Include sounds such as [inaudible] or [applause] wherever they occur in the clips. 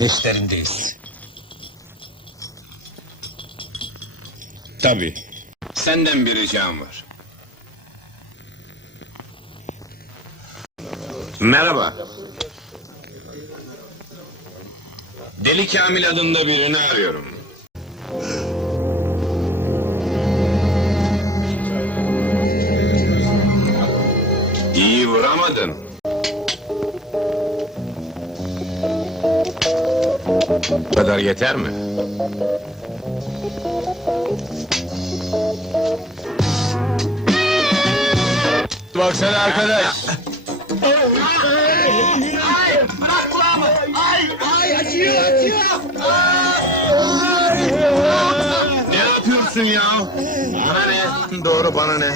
Peşlerindeyiz. Tabii. Senden bir ricam var. Merhaba. Deli Kamil adında birini arıyorum. İyi vuramadın. Bu kadar yeter mi? Baksana arkadaş. Ne yapıyorsun ya? Bana ne? Doğru bana ne?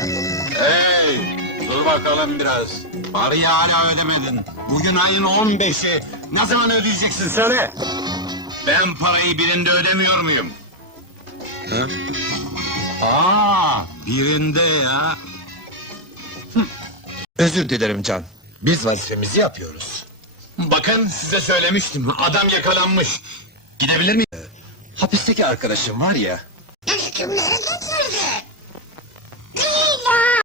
Hey! Dur bakalım biraz. Parayı hala ödemedin. Bugün ayın 15'i. Ne zaman ödeyeceksin söyle? Ben parayı birinde ödemiyor muyum? Hı? Aa, birinde ya. Özür dilerim Can. Biz vazifemizi yapıyoruz. Bakın size söylemiştim. Adam yakalanmış. Gidebilir miyim? Hapisteki arkadaşım var ya. Hükümleri getirdi. Değil Hükümleri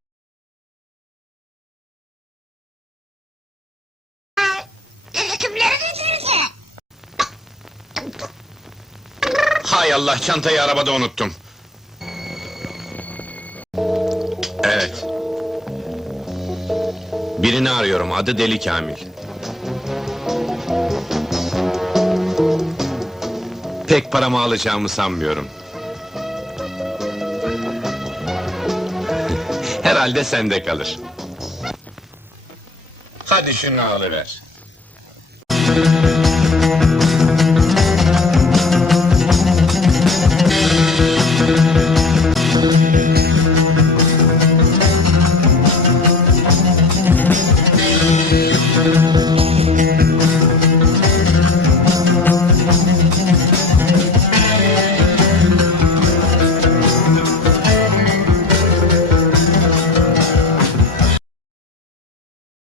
Hay Allah çantayı arabada unuttum. Evet. Birini arıyorum adı Deli Kamil. Pek paramı alacağımı sanmıyorum. [laughs] Herhalde sende kalır. Hadi şunu alıver.